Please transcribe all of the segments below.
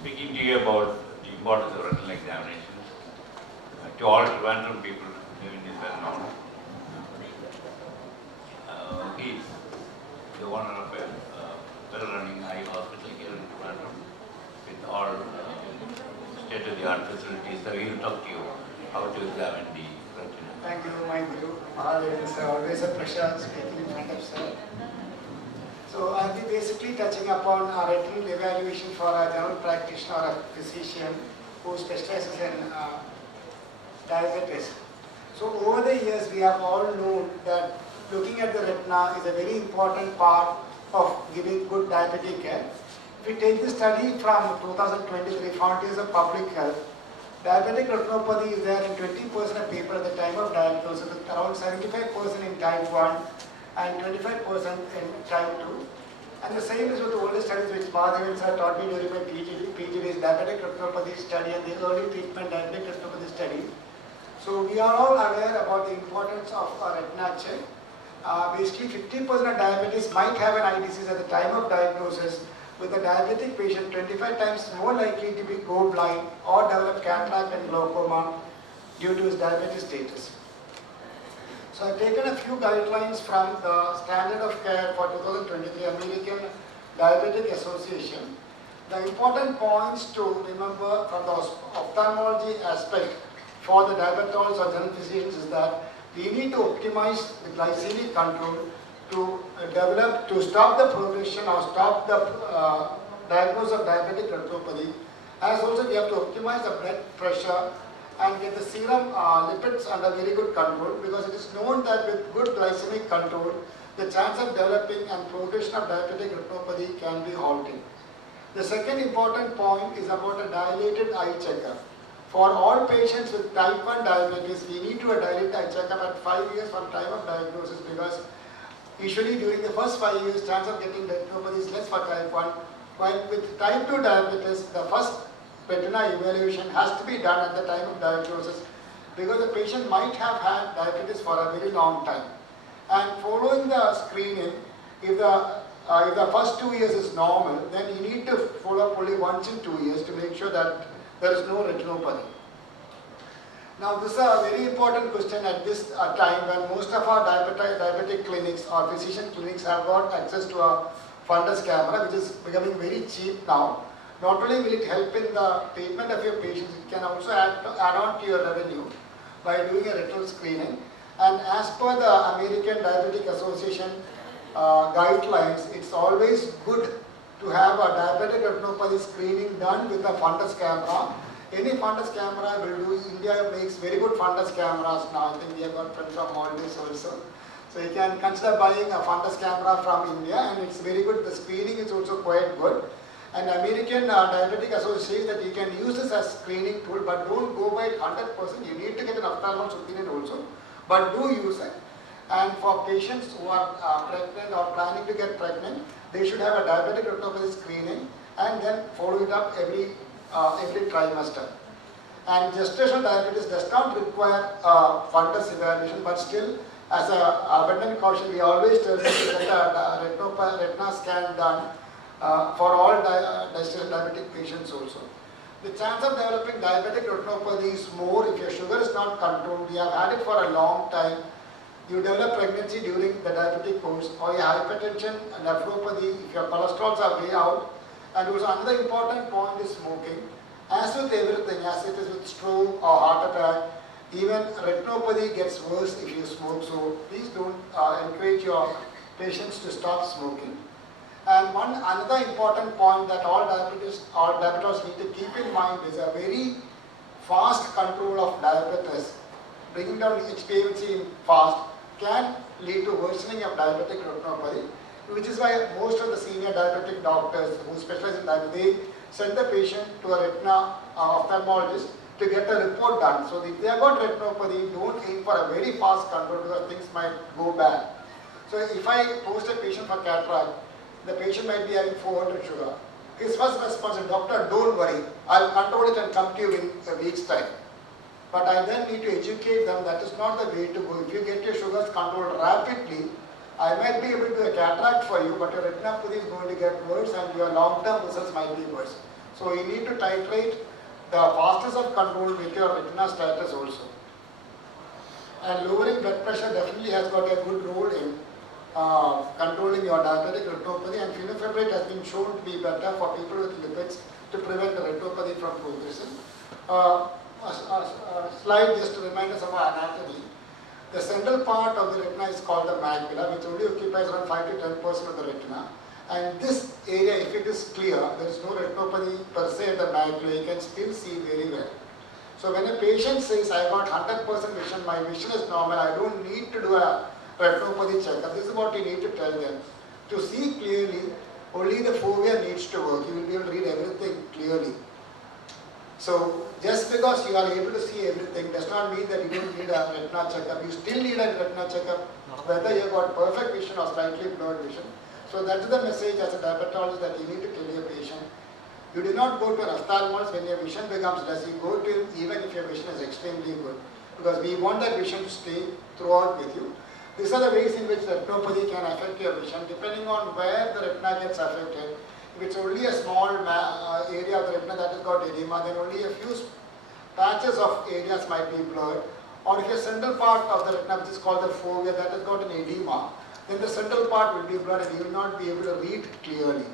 speaking to you about the importance of retinal examinations. To all Trivandrum people, Devin is well known. He is the owner of a well-running eye hospital here in Trivandrum with all state-of-the-art facilities. So he will talk to you how to examine the retina. Thank you, my Guru. It's always a pleasure speaking in front of sir. So I'll be basically touching upon our retinal evaluation for a general practitioner or a physician who specializes in diabetes. So over the years we have all known that looking at the retina is a very important part of giving good diabetic care. If we take the study from 2023 Frontiers of Public Health, diabetic retinopathy is there in 20% of people at the time of diagnosis, with around 75% in type 1 and 25% in type 2. And the same is with the older studies which Prabhakar sir taught me during my PGD's diabetic retinopathy study and the early treatment diabetic retinopathy study. So we are all aware about the importance of a retina check. Basically 50% of diabetes might have an eye disease at the time of diagnosis, with a diabetic patient 25 times more likely to go blind or develop cataract and glaucoma due to his diabetes status. So I've taken a few guidelines from the Standard of Care for 2023 American Diabetic Association. The important points to remember from the ophthalmology aspect for the diabetologists or general physicians is that we need to optimize the glycemic control to stop the progression or stop the diagnosis of diabetic retinopathy. As also we have to optimize the blood pressure and get the serum lipids under very good control, because it is known that with good glycemic control, the chance of developing and progression of diabetic retinopathy can be halted. The second important point is about a dilated eye checkup. For all patients with type 1 diabetes, we need to do a dilated eye checkup at 5 years from time of diagnosis, because usually during the first 5 years, chance of getting retinopathy is less for type 1. While with type 2 diabetes, the first retina evaluation has to be done at the time of diagnosis, because the patient might have had diabetes for a very long time. And following the screening, if the first 2 years is normal, then you need to follow up only once in 2 years to make sure that there is no retinopathy. Now this is a very important question at this time when most of our diabetic clinics or physician clinics have got access to a fundus camera, which is becoming very cheap now. Not only will it help in the treatment of your patients, it can also add on to your revenue by doing a retinal screening. And as per the American Diabetic Association guidelines, it's always good to have a diabetic retinopathy screening done with a fundus camera. Any fundus camera will do. India makes very good fundus cameras now. I think we have got friends from Maldives also. So you can consider buying a fundus camera from India, and it's very good. The screening is also quite good. And American Diabetic Association says that you can use this as screening tool, but don't go by it 100%. You need to get an ophthalmologist's opinion also, but do use it. And for patients who are pregnant or planning to get pregnant, they should have a diabetic retinopathy screening and then follow it up every trimester. And gestational diabetes does not require fundus evaluation, but still, as a abundant caution, we always tell them to get a retina scan done for all gestational diabetic patients also. The chance of developing diabetic retinopathy is more if your sugar is not controlled. You have had it for a long time. You develop pregnancy during the diabetic course, or your hypertension and nephropathy if your cholesterols are way out. And also another important point is smoking. As with everything, as it is with stroke or heart attack, even retinopathy gets worse if you smoke. So please don't encourage your patients to stop smoking. And another important point that all diabetics need to keep in mind is a very fast control of diabetes. Bringing down HbA1c fast can lead to worsening of diabetic retinopathy, which is why most of the senior diabetic doctors who specialize in diabetes, they send the patient to a retina ophthalmologist to get a report done. So if they have got retinopathy, don't aim for a very fast control because things might go bad. So if I post a patient for cataract, the patient might be having 400 sugar. His first response is, doctor, don't worry, I'll control it and come to you in a week's time. But I then need to educate them that is not the way to go. If you get your sugars controlled rapidly, I might be able to do a cataract for you, but your retinopathy is going to get worse and your long-term results might be worse. So you need to titrate the fastest of control with your retina status also. And lowering blood pressure definitely has got a good role in controlling your diabetic retinopathy, and fenofibrate has been shown to be better for people with lipids to prevent the retinopathy from progressing. A slide just to remind us of our anatomy. The central part of the retina is called the macula, which only occupies around 5 to 10% of the retina. And this area, if it is clear, there is no retinopathy per se at the macula, you can still see very well. So when a patient says, I got 100% vision, my vision is normal, I don't need to do a retinopathy checkup, this is what you need to tell them. To see clearly, only the fovea needs to work. You will be able to read everything clearly. So just because you are able to see everything does not mean that you don't need a retina checkup. You still need a retina checkup, whether you have got perfect vision or slightly blurred vision. So that is the message as a diabetologist that you need to tell your patient. You do not go to an ophthalmologist when your vision becomes less. You go to him even if your vision is extremely good, because we want that vision to stay throughout with you. These are the ways in which retinopathy can affect your vision, depending on where the retina gets affected. If it's only a small area of the retina that has got edema, then only a few patches of areas might be blurred. Or if a central part of the retina, which is called the fovea, that has got an edema, then the central part will be blurred and you will not be able to read clearly.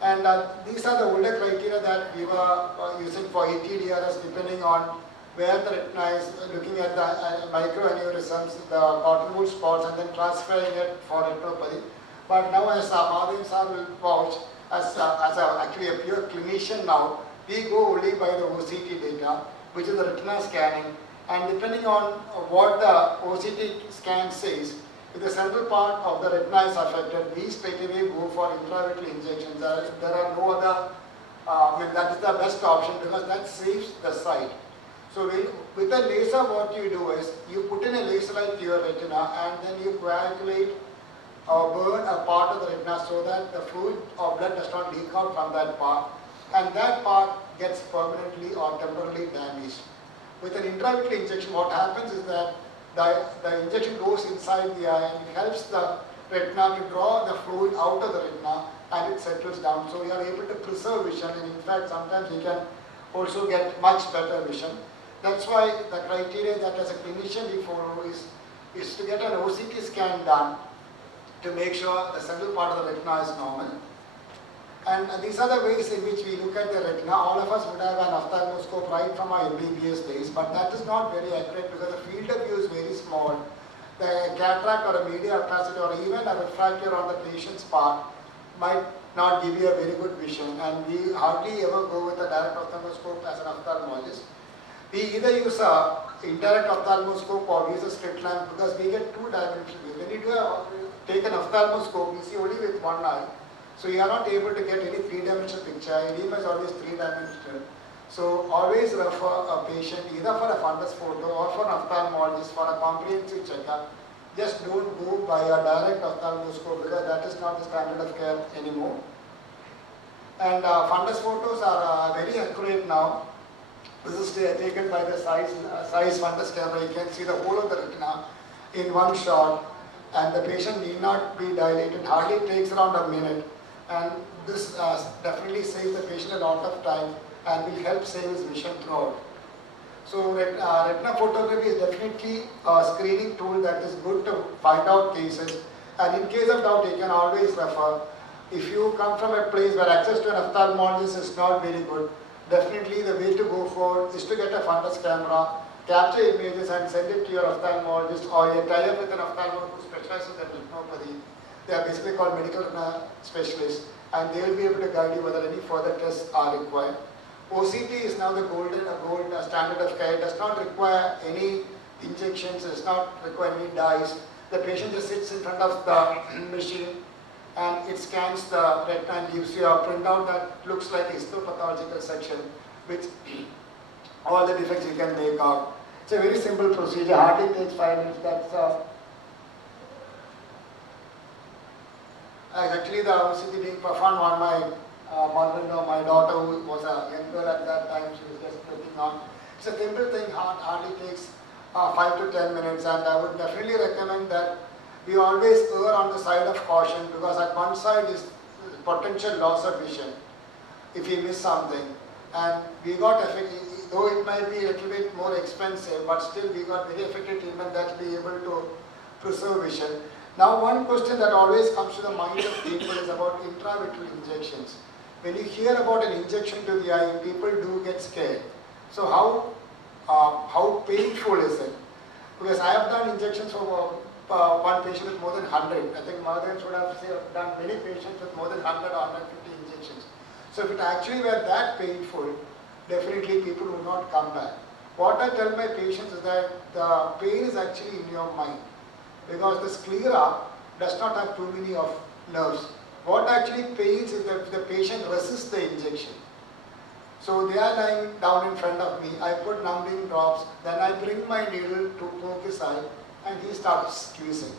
And these are the older criteria that we were using for ETDRS, depending on where the retina is, looking at the microaneurysms, the cotton wool spots, and then transferring it for retinopathy. But now, as Madhav sir will vouch, as actually a pure clinician now, we go only by the OCT data, which is the retina scanning, and depending on what the OCT scan says, if the central part of the retina is affected, we straight away go for intravitreal injections. There are no other, that is the best option because that saves the sight. So with the laser, what you do is, you put in a laser light to your retina and then you coagulate or burn a part of the retina so that the fluid or blood does not leak out from that part, and that part gets permanently or temporarily damaged. With an intravitreal injection, what happens is that the injection goes inside the eye and it helps the retina to draw the fluid out of the retina and it settles down. So we are able to preserve vision, and in fact sometimes we can also get much better vision. That's why the criteria that as a clinician we follow is to get an OCT scan done to make sure the central part of the retina is normal. And these are the ways in which we look at the retina. All of us would have an ophthalmoscope right from our MBBS days, but that is not very accurate because the field of view is very small. The cataract or a media opacity or even a refractor on the patient's part might not give you a very good vision, and we hardly ever go with a direct ophthalmoscope as an ophthalmologist. We either use a indirect ophthalmoscope or we use a slit lamp because we get two-dimensional view. When you take an ophthalmoscope, you see only with one eye. So you are not able to get any three-dimensional picture. Edema is always three-dimensional. So always refer a patient either for a fundus photo or for an ophthalmologist for a comprehensive checkup. Just don't go by a direct ophthalmoscope because that is not the standard of care anymore. And fundus photos are very accurate now. This is taken by the size fundus camera. You can see the whole of the retina in one shot, and the patient need not be dilated. Hardly takes around a minute. And this definitely saves the patient a lot of time and will help save his vision throughout. So retina photography is definitely a screening tool that is good to find out cases. And in case of doubt, you can always refer. If you come from a place where access to an ophthalmologist is not very good, definitely the way to go forward is to get a fundus camera, capture images and send it to your ophthalmologist, or you tie up with an ophthalmologist who specializes in retinopathy. They are basically called medical retina specialists, and they will be able to guide you whether any further tests are required. OCT is now the gold standard of care. It does not require any injections, it does not require any dyes. The patient just sits in front of the machine and it scans the retina and gives you a printout that looks like a histopathological section, which all the defects you can make out. It's a very simple procedure, hardly takes 5 minutes. That's actually the OCT being performed on my mother-in-law, my daughter, who was a young girl at that time. She was just looking on. It's a simple thing, hardly takes 5 to 10 minutes, and I would definitely recommend that we always err on the side of caution, because at one side is potential loss of vision. if we miss something. And we got effective, though it might be a little bit more expensive, but still we got very effective treatment that be able to preserve vision. Now one question that always comes to the mind of people is about intravitreal injections. When you hear about an injection to the eye, people do get scared. So how painful is it? Because I have done injections for one patient with more than 100. I think Madhavan would have done many patients with more than 100 or 150 injections. So if it actually were that painful, definitely people would not come back. What I tell my patients is that the pain is actually in your mind, because the sclera does not have too many of nerves. What actually pains is that the patient resists the injection. So they are lying down in front of me, I put numbing drops, then I bring my needle to poke his eye, and he starts squeezing.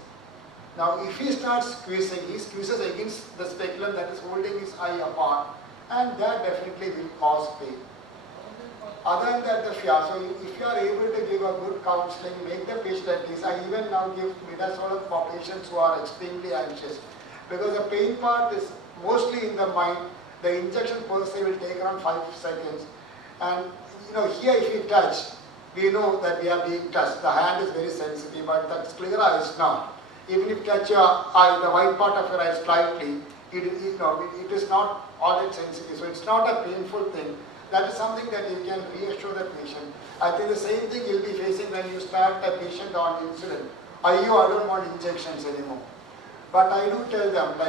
Now if he starts squeezing, he squeezes against the speculum that is holding his eye apart, and that definitely will cause pain. Other than that, so if you are able to give a good counseling, make the patient at least, I even now give midazolam for patients who are extremely anxious. Because the pain part is mostly in the mind. The injection per se will take around 5 seconds. And here if you touch, we know that we are being touched. The hand is very sensitive, but the sclera is not. Even if you touch your eye, the white part of your eye slightly, it is not all that sensitive. So it's not a painful thing. That is something that you can reassure the patient. I think the same thing you'll be facing when you start a patient on insulin. I don't want injections anymore. But I do tell them,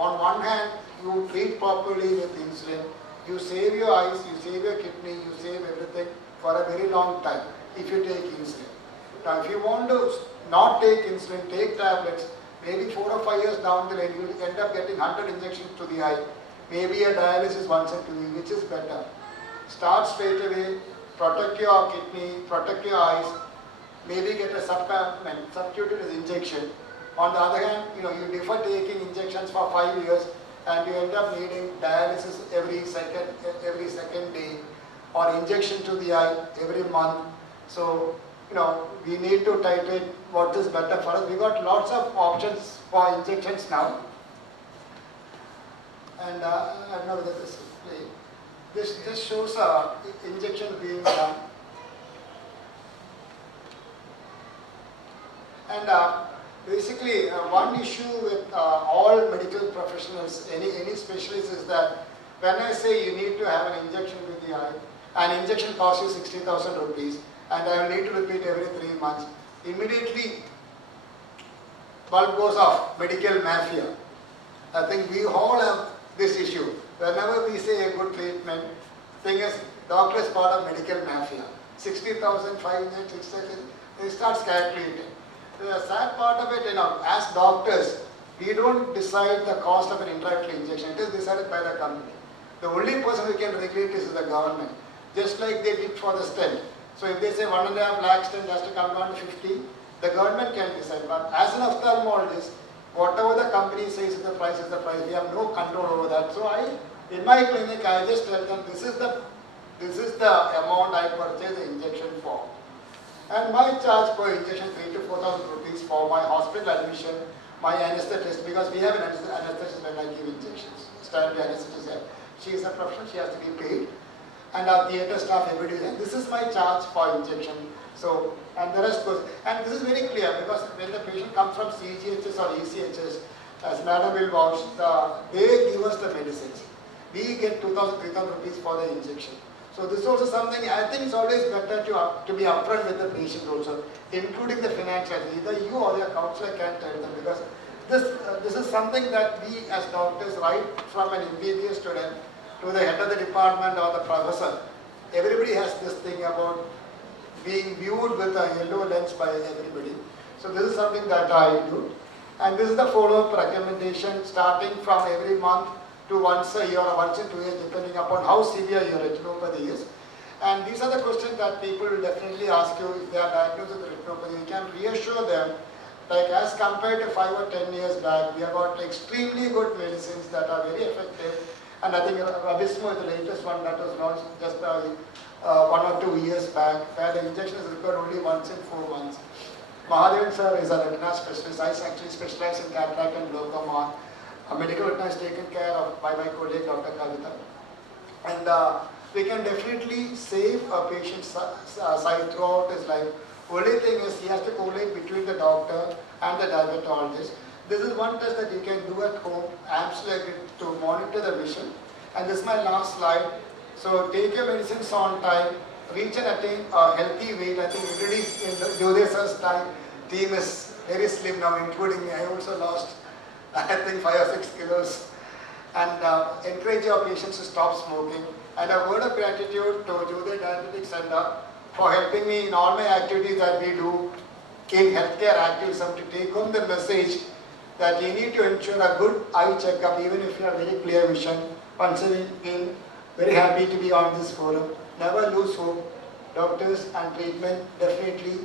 on one hand, you treat properly with insulin, you save your eyes, you save your kidney, you save everything for a very long time if you take insulin. Now if you want to not take insulin, take tablets, maybe 4 or 5 years down the line, you will end up getting 100 injections to the eye, maybe a dialysis once in 2 weeks, which is better. Start straight away, protect your kidney, protect your eyes, maybe get a subcutaneous injection. On the other hand, you defer taking injections for 5 years and you end up needing dialysis every second day, or injection to the eye every month. So, we need to titrate what is better for us. We got lots of options for injections now. And I don't know whether this is playing. This just shows injection being done. And basically, one issue with all medical professionals, any specialist, is that when I say you need to have an injection with the eye, an injection costs you 60,000 rupees, and I will need to repeat every 3 months, immediately bulb goes off, medical mafia. I think we all have this issue. Whenever we say a good treatment, thing is, doctor is part of medical mafia. 60,000, 500, 6,000, they start calculating. The sad part of it, as doctors, we don't decide the cost of an intravitreal injection. It is decided by the company. The only person who can regulate this is the government, just like they did for the stent. So if they say 1.5 lakh stent has to come down to 50, the government can decide. But as an ophthalmologist, whatever the company says is the price is the price. We have no control over that. So in my clinic, I just tell them this is the amount I purchase the injection for. And my charge per injection 3,000 to 4,000 rupees for my hospital admission, my anesthetist, because we have an anesthetist when I give injections. Standard anesthetist here. She is a professional, she has to be paid. And our theatre staff, everybody is there. This is my charge for injection. So, and the rest goes. And this is very clear because when the patient comes from CGHS or ECHS, as Madam will vouch, they give us the medicines. We get 2,000, 3,000 rupees for the injection. So this is also something, I think it's always better to be upfront with the patient also, including the financial. Either you or your counselor can tell them, because this is something that we as doctors, right from an MBBS student to the head of the department or the professor, everybody has this thing about being viewed with a yellow lens by everybody. So this is something that I do. And this is the follow-up recommendation, starting from every month to once a year or once in 2 years, depending upon how severe your retinopathy is. And these are the questions that people will definitely ask you if they are diagnosed with retinopathy. You can reassure them, like as compared to 5 or 10 years back, we have got extremely good medicines that are very effective. And I think Abismo is the latest one that was launched just 1 or 2 years back, where the injection is required only once in 4 months. Mahadevan sir is a retina specialist. I actually specialize in cataract and glaucoma. A medical retina is taken care of by my colleague Dr. Kavita. and we can definitely save a patient's sight throughout his life. Only thing is he has to correlate between the doctor and the diabetologist. This is one test that you can do at home, absolutely, to monitor the vision. And this is my last slide. So take your medicines on time, reach and attain a healthy weight. I think everybody in Jodesar's time, team is very slim now, including me. I also lost, I think, 5 or 6 kilos. And encourage your patients to stop smoking. And a word of gratitude to Jodhe Diabetic Center for helping me in all my activities that we do in healthcare activism to take home the message that you need to ensure a good eye checkup even if you have very clear vision. Once again, very happy to be on this forum. Never lose hope. Doctors and treatment definitely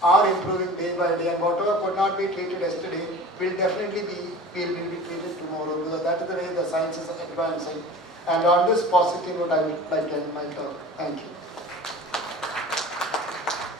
are improving day by day, and whatever could not be treated yesterday will definitely be treated tomorrow, because that is the way the science is advancing. And on this positive note, I would like to end my talk.